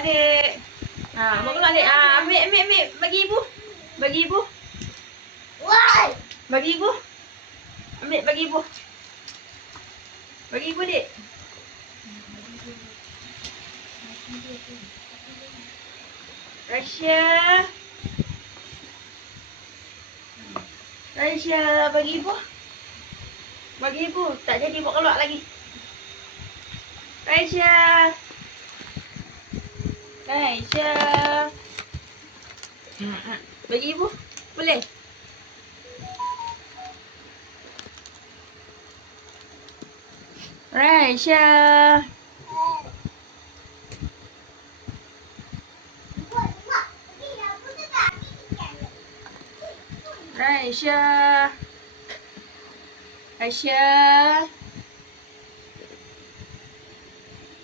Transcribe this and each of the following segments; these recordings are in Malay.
adik. Abang keluar adik. Ambil. Bagi ibu. Bagi ibu. Bagi ibu. Ambil bagi ibu. Bagi ibu dik. Rasya. Rasya bagi ibu. Bagi ibu. Tak jadi buat keluar lagi. Rasya. Rasya. Bagi ibu. Boleh? Rasya. Rasya. Rasya.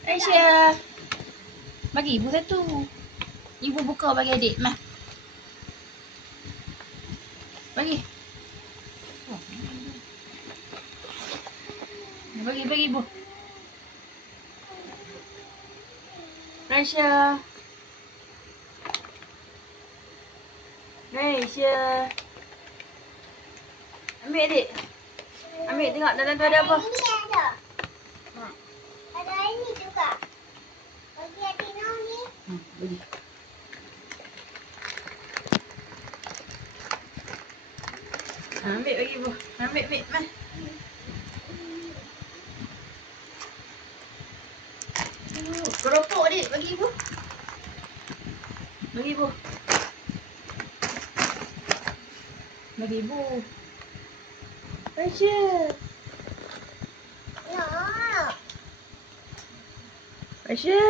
Rasya. Bagi ibu satu. Ibu buka bagi adik. Mah. Bagi. Bagi ibu. Rasya. Rasya. Ambil adik. Ambil tengok dalam tu ada apa. Ini ada. Ada ini juga. Bagi adik Noh ni. Bagi. Ambil bagi ibu. Ambil. Mah. Keropok adik. Bagi ibu. Bagi ibu. Bagi ibu. Rasya. Noh. Rasya.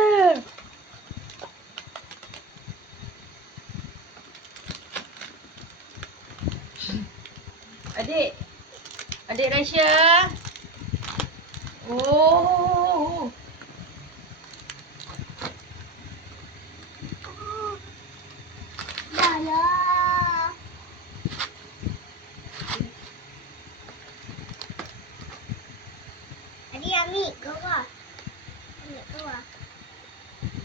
Adik. Adik Rasya. Oh. Dah lah. Adik ambil keluar. Ambil keluar.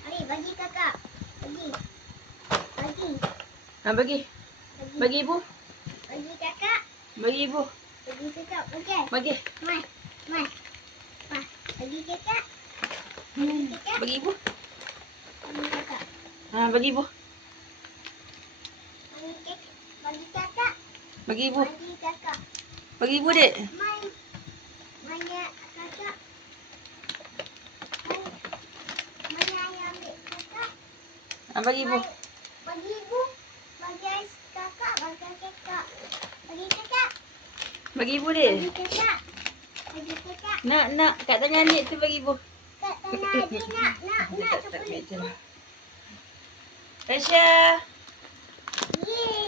Adik bagi kakak. Bagi. Bagi. Bagi ibu. Bagi kakak. Bagi ibu. Bagi kakak. Okey. Bagi. Mai. Bagi kakak. Bagi ibu. Bagi kakak. Bagi ibu. Bagi kakak. Bagi ibu. Bagi kakak. Bagi ibu dek. Mai. Banyak kakak. Mai ayah ambil kakak. Bagi ibu. Bagi ibu. Bagi kakak. Bagi kakak. Bagi kakak. Bagi ibu dek. Bagi kakak. Bagi kakak. Nak. Kat tangan adik tu bagi ibu. Kak tanah adik nak Tak coklat. macam. Rasya. Yeay.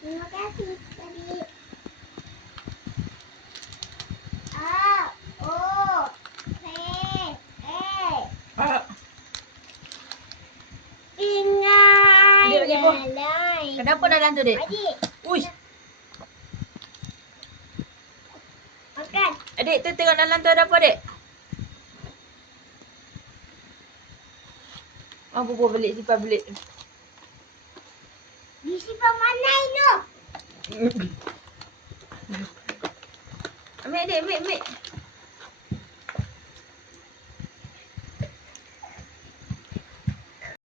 Terima kasih tadi. Tinggal. Adik bagi ibu. Lalai. Kenapa dalam tu dek? Adik. Uish. Makan. Adik tu tengok dalam tu ada apa dek? Bubuh belik simpan belik. Disimpan mana itu? Ambil adik, ambil.